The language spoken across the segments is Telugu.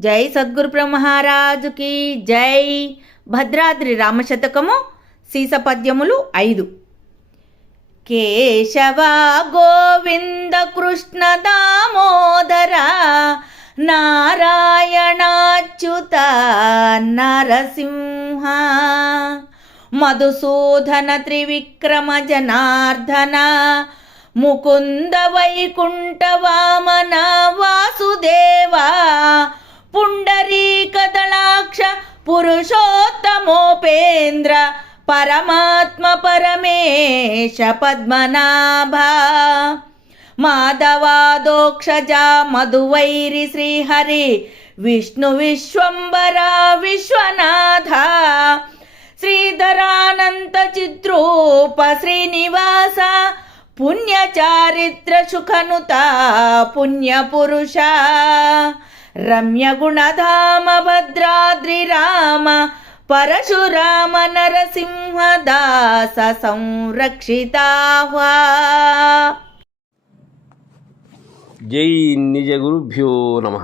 జై సద్గురు బ్రహ్మహారాజుకి జై. భద్రాద్రి రామశతకము సీసపద్యములు ఐదు. కేశవ గోవింద కృష్ణ దామోదర నారాయణాచ్యుత నరసింహ మధుసూదన త్రివిక్రమ జనార్దన ముకుంద వైకుంఠ వామన పరమాత్మ పరమేశ పద్మనాభ. మాధవాదోక్షజ మధువైరి శ్రీహరి విష్ణు విశ్వంబర విశ్వనాథ. శ్రీధరానంత చిద్రూప శ్రీనివాస పుణ్యచారిత్ర సుఖనుత పుణ్యపురుష రమ్యగుణధామ భద్రాద్రి రామ పరశురామ నరసింహదాస సంరక్షితాహ్వా జై నిజ గురుభ్యో నమ.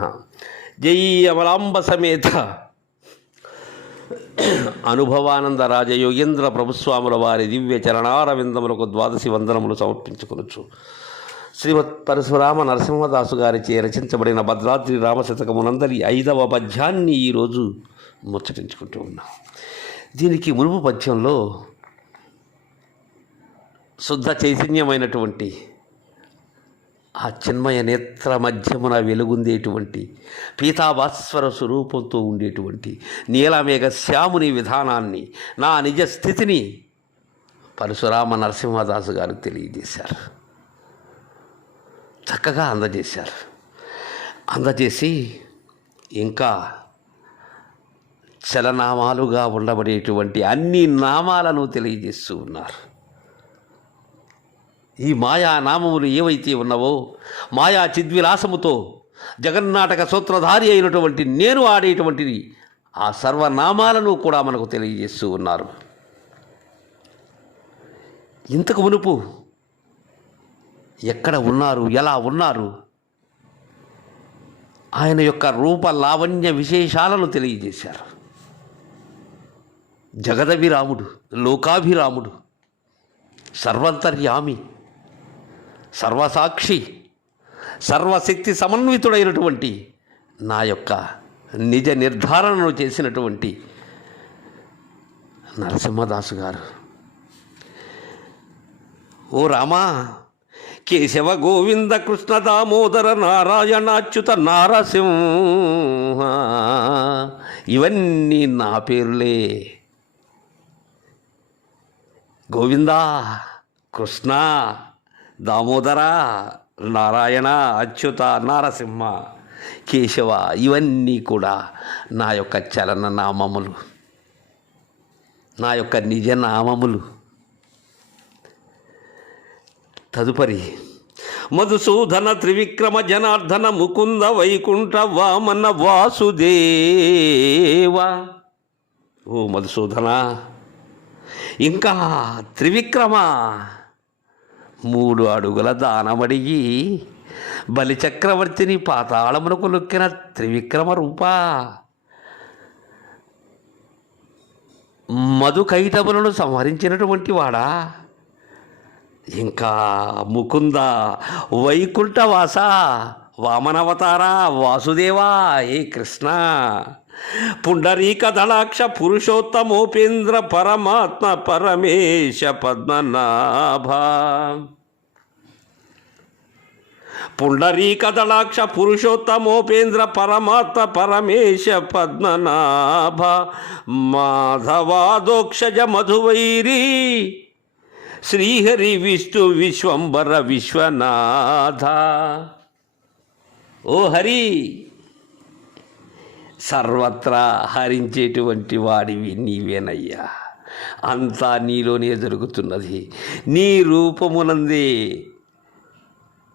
జై అమలాంబ సమేత. అనుభవానంద రాజయోగేంద్ర ప్రభుస్వాముల వారి దివ్య చరణారవిందములకు ద్వాదశి వందనములు సమర్పించుకొనొచ్చు శ్రీమత్ పరశురామ నరసింహదాసు గారిచే రచించబడిన భద్రాద్రి రామశతకమునందరి ఐదవ పద్యాన్ని ఈరోజు ముచ్చటించుకుంటూ ఉన్నాం. దీనికి మునుపు పద్యంలో శుద్ధ చైతన్యమైనటువంటి ఆ చిన్మయ నేత్ర మధ్యమున వెలుగుందేటువంటి పీతాభాస్వర స్వరూపంతో ఉండేటువంటి నీలమేఘ శ్యాముని విధానాన్ని నా నిజ స్థితిని పరశురామ నరసింహదాసు గారు తెలియజేశారు. చక్కగా అందజేశారు. అందజేసి ఇంకా చలనామాలుగా ఉండబడేటువంటి అన్ని నామాలను తెలియజేస్తూ ఉన్నారు. ఈ మాయా నామములు ఏవైతే ఉన్నవో మాయా చిద్విలాసముతో జగన్నాటక సూత్రధారి అయినటువంటి నేను ఆడేటువంటిది ఆ సర్వనామాలను కూడా మనకు తెలియజేస్తూ ఉన్నారు. ఇంతకు మునుపు ఎక్కడ ఉన్నారు ఎలా ఉన్నారు? ఆయన యొక్క రూప లావణ్య విశేషాలను తెలియజేశారు. జగదభిరాముడు లోకాభిరాముడు సర్వంతర్యామి సర్వసాక్షి సర్వశక్తి సమన్వితుడైనటువంటి నా యొక్క నిజ నిర్ధారణను చేసినటువంటి నరసింహదాసు గారు. ఓ రామా కేశవ గోవింద కృష్ణ దామోదర నారాయణాచ్యుత నారసింహ ఇవన్నీ నా పేర్లే. గోవిందా కృష్ణ దామోదర నారాయణ అచ్యుత నారసింహ కేశవ ఇవన్నీ కూడా నా యొక్క చలన నామములు. నా యొక్క నిజ నామములు. తదుపరి మధుసూదన త్రివిక్రమ జనార్దన ముకుంద వైకుంఠ వామన వాసుదేవ. ఓ మధుసూదన ఇంకా త్రివిక్రమ మూడు అడుగుల దానమడిగి బలిచక్రవర్తిని పాతాళమునకు నొక్కిన త్రివిక్రమ రూప. మధు కైతములను సంహరించినటువంటి వాడా? ఇంకా ముకుంద వైకుంఠవాస వామనవతారా వాసుదేవా ఏ కృష్ణ? పుండరీకదళాక్ష పురుషోత్తమోపేంద్ర పరమాత్మ పరమేశ పద్మనాభ. పుండరీకదళాక్ష పురుషోత్తమోపేంద్ర పరమాత్మ పరమేశ పద్మనాభ. మాధవాదోక్షజ మధువైరీ. శ్రీహరి విష్ణు విశ్వంబర విశ్వనాథ. ఓ హరి! సర్వత్రా హరించేటువంటి వాడివి నీవేనయ్యా. అంతా నీలోనే జరుగుతున్నది. నీ రూపమునందే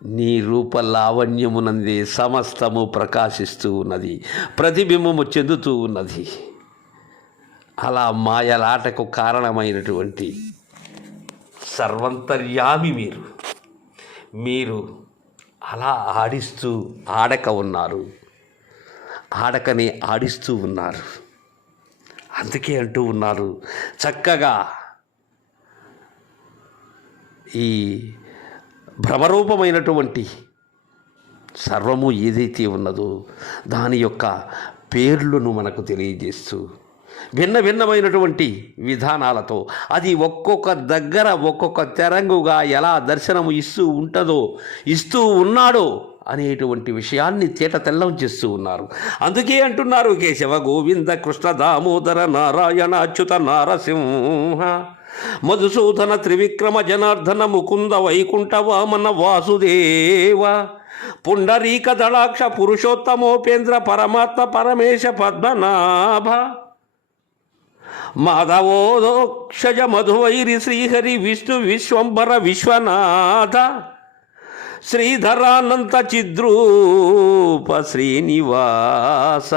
నీ రూప లావణ్యమునందే సమస్తము ప్రకాశిస్తూ ఉన్నది. ప్రతిబింబము చెందుతూ ఉన్నది. అలా మాయలాటకు కారణమైనటువంటి సర్వంతర్యామి మీరు. మీరు అలా ఆడిస్తూ ఆడక ఉన్నారు. ఆడకని ఆడిస్తూ ఉన్నారు. అందుకే అంటూ ఉన్నారు. చక్కగా ఈ భ్రమరూపమైనటువంటి సర్వము ఏదైతే ఉన్నదో దాని యొక్క పేర్లను మనకు తెలియజేస్తూ భిన్న భిన్నమైనటువంటి విధానాలతో అది ఒక్కొక్క దగ్గర ఒక్కొక్క తెరంగుగా ఎలా దర్శనము ఇస్తూ ఉంటుందో ఇస్తూ ఉన్నాడో అనేటువంటి విషయాన్ని తేట తెల్లం చేస్తూ ఉన్నారు. అందుకే అంటున్నారు కేశవ గోవింద కృష్ణ దామోదర నారాయణ అచ్యుత నారసింహ మధుసూదన త్రివిక్రమ జనార్దన ముకుంద వైకుంఠ వామన వాసుదేవ పుండరీక దళాక్ష పురుషోత్తమోపేంద్ర పరమాత్మ పరమేశ పద్మనాభ మాధవోదోక్షజ మధువైరి శ్రీహరి విష్ణు విశ్వంబర విశ్వనాథ శ్రీధరానంత చిద్రూప శ్రీనివాస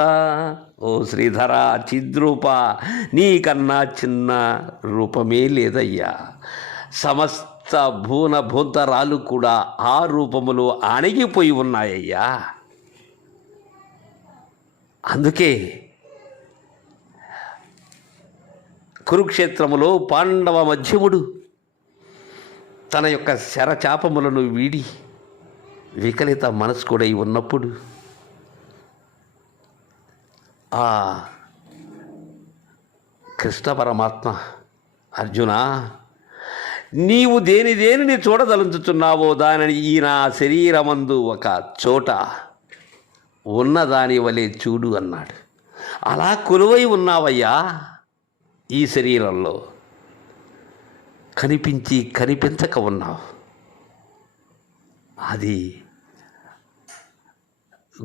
ఓ శ్రీధర చిద్రూప నీకన్నా చిన్న రూపమే లేదయ్యా. సమస్త భూన భూతరాలు కూడా ఆ రూపములు అణిగిపోయి ఉన్నాయ్యా అందుకే కురుక్షేత్రములో పాండవ మధ్యముడు తన యొక్క శరచాపములను వీడి వికలిత మనస్కుడై ఉన్నప్పుడు ఆ కృష్ణ పరమాత్మ అర్జున నీవు దేని దేనిని చూడదలుచుతున్నావో దానిని ఈ నా శరీరమందు ఒక చోట ఉన్నదాని వలె చూడు అన్నాడు. అలా కొలువై ఉన్నావయ్యా ఈ శరీరంలో. కనిపించి కనిపించక ఉన్నావు. అది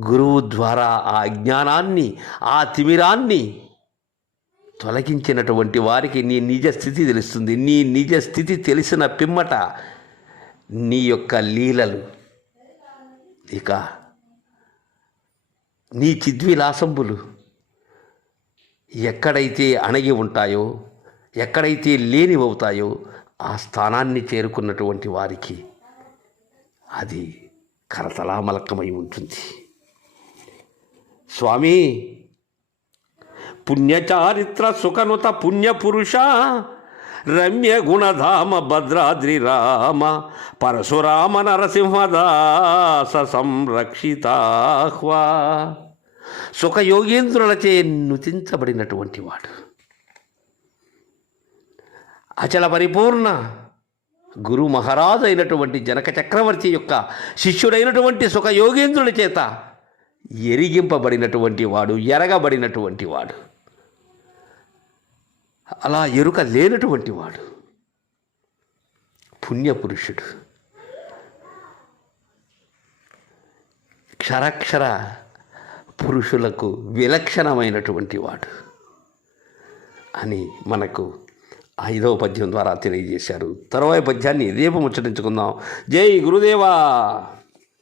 గురువు ద్వారా ఆ అజ్ఞానాన్ని ఆ తిమిరాన్ని తొలగించినటువంటి వారికి నీ నిజ స్థితి తెలుస్తుంది. నీ నిజ స్థితి తెలిసిన పిమ్మట నీ యొక్క లీలలు ఇక నీ చిద్విలాసంబులు ఎక్కడైతే అణగి ఉంటాయో ఎక్కడైతే లేనివవుతాయో ఆ స్థానాన్ని చేరుకున్నటువంటి వారికి అది కరతలామలకమై ఉంటుంది. స్వామి పుణ్యచారిత్ర సుఖనుత పుణ్యపురుష రమ్య గుణధామ భద్రాద్రి రామ పరశురామ నరసింహదాస సంరక్షితాహ్వా. సుఖయోగేంద్రులచే నుతించబడినటువంటి వాడు. అచల పరిపూర్ణ గురు మహారాజు అయినటువంటి జనక చక్రవర్తి యొక్క శిష్యుడైనటువంటి సుఖయోగేంద్రుల చేత ఎరిగింపబడినటువంటి వాడు ఎరగబడినటువంటి వాడు. అలా ఎరుక లేనటువంటి వాడు. పుణ్యపురుషుడు. క్షరక్షర పురుషులకు విలక్షణమైనటువంటి వాడు అని మనకు ఐదవ పద్యం ద్వారా తెలియజేశారు. తర్వాయి పద్యాన్ని రేపు ముచ్చటించుకుందాం. జై గురుదేవా!